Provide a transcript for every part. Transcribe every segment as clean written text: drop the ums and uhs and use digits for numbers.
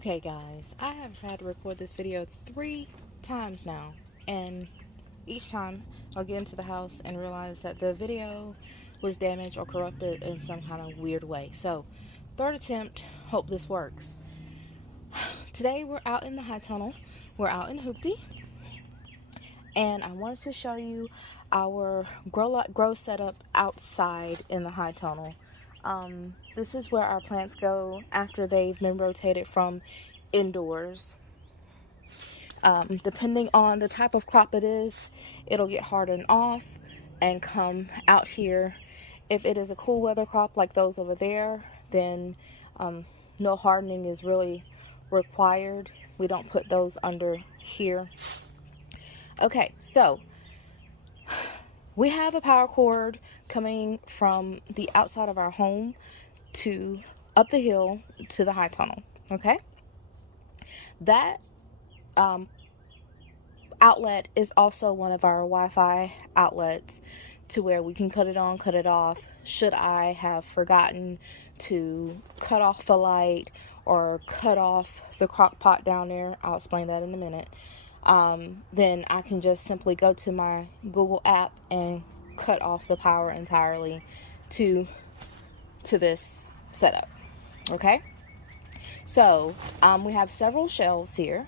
Okay guys, I have tried to record this video 3 times now, and each time I'll get into the house and realize that the video was damaged or corrupted in some kind of weird way. So, third attempt, hope this works. Today we're out in the high tunnel, we're out in Hoopty, and I wanted to show you our grow setup outside in the high tunnel. This is where our plants go after they've been rotated from indoors. Depending on the type of crop it is, it'll get hardened off and come out here. If it is a cool weather crop like those over there, then no hardening is really required. We don't put those under here. Okay, so we have a power cord coming from the outside of our home to up the hill to the high tunnel. Okay, that outlet is also one of our Wi-Fi outlets to where we can cut it on, cut it off. Should I have forgotten to cut off the light or cut off the crock pot down there, I'll explain that in a minute. Then I can just simply go to my Google app and cut off the power entirely to this setup. Okay, so we have several shelves here.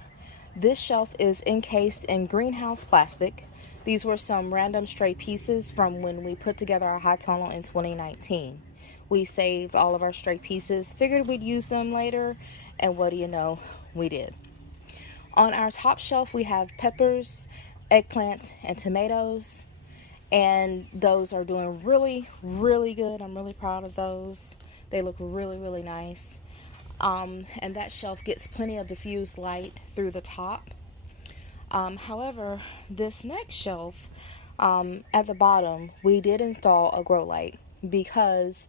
This shelf is encased in greenhouse plastic. These were some random stray pieces from when we put together our high tunnel in 2019. We saved all of our stray pieces, figured we'd use them later, and what do you know, we did. On our top shelf we have peppers, eggplants, and tomatoes, and those are doing really good. I'm really proud of those. They look really nice. And that shelf gets plenty of diffused light through the top. However, this next shelf at the bottom, we did install a grow light because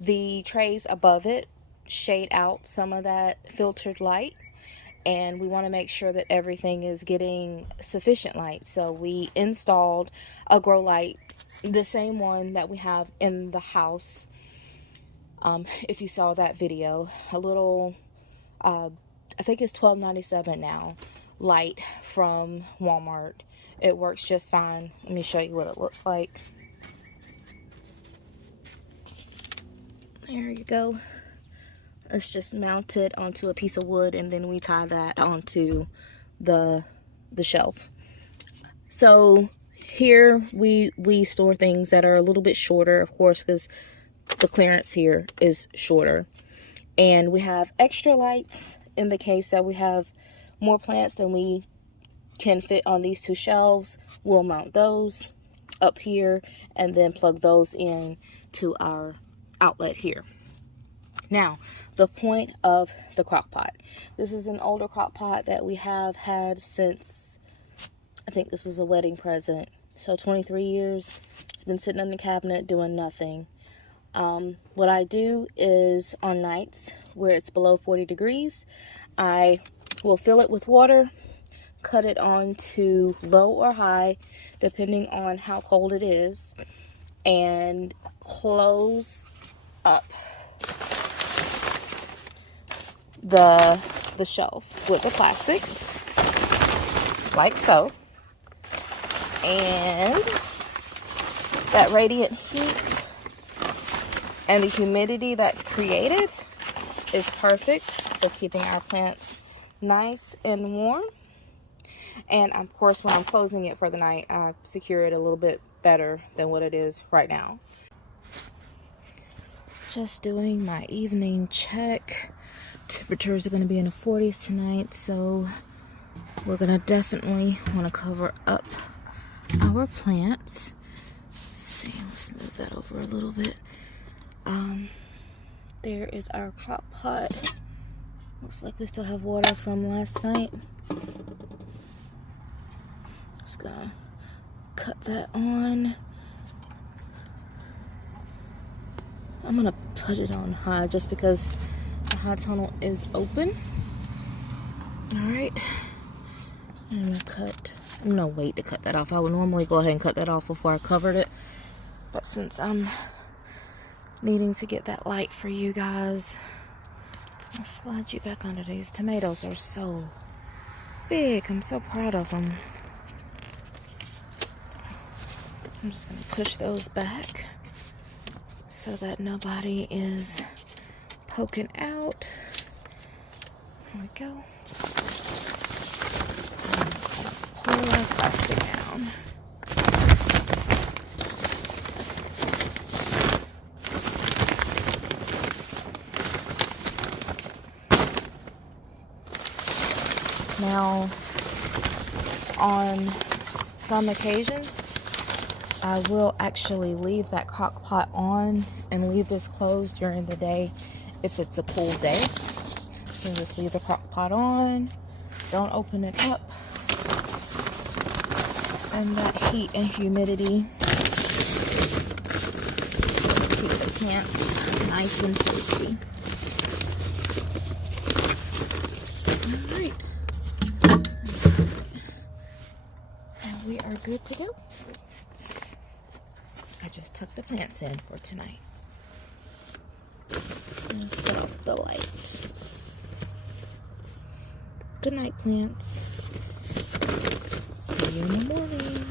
the trays above it shade out some of that filtered light, and we want to make sure that everything is getting sufficient light. So we installed a grow light, the same one that we have in the house. If you saw that video, a little, I think it's $12.97 now, light from Walmart. It works just fine. Let me show you what it looks like. There you go. It's just mounted onto a piece of wood, and then we tie that onto the shelf. So here we store things that are a little bit shorter, of course, because the clearance here is shorter. And we have extra lights in the case that we have more plants than we can fit on these two shelves. We'll mount those up here and then plug those in to our outlet here. Now, the point of the crock pot. This is an older crock pot that we have had since, I think this was a wedding present. So 23 years. It's been sitting in the cabinet doing nothing. What I do is on nights where it's below 40 degrees, I will fill it with water, cut it on to low or high, depending on how cold it is, and close up the shelf with the plastic, like so. And that radiant heat and the humidity that's created is perfect for keeping our plants nice and warm. And of course, when I'm closing it for the night, I secure it a little bit better than what it is right now. Just doing my evening check. Temperatures are going to be in the 40s tonight, so we're going to definitely want to cover up our plants. Let's see, let's move that over a little bit. There is our crock pot. Looks like we still have water from last night. Just gonna cut that on. I'm gonna put it on high just because the high tunnel is open. Alright. I'm gonna wait to cut that off. I would normally go ahead and cut that off before I covered it, but since I'm needing to get that light for you guys, I'll slide you back under these. Tomatoes are so big. I'm so proud of them. I'm just going to push those back so that nobody is poking out. There we go. I'm just going to pull that plastic down. Now, on some occasions, I will actually leave that crock pot on and leave this closed during the day if it's a cool day. So just leave the crock pot on, don't open it up, and that heat and humidity keep the plants nice and toasty. Alright, and we are good to go. I just tucked the plants in for tonight. Let's get off the light. Good night, plants. See you in the morning.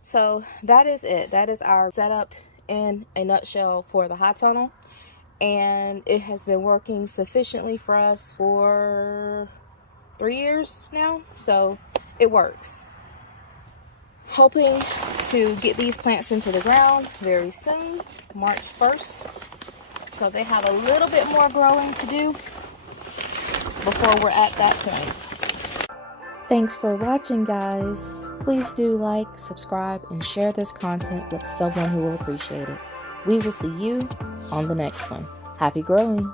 So that is it. That is our setup in a nutshell for the high tunnel. And it has been working sufficiently for us for 3 years now, so it works. Hoping to get these plants into the ground very soon, March 1st, so they have a little bit more growing to do before we're at that point. Thanks for watching, guys. Please do like, subscribe, and share this content with someone who will appreciate it. We will see you on the next one. Happy growing!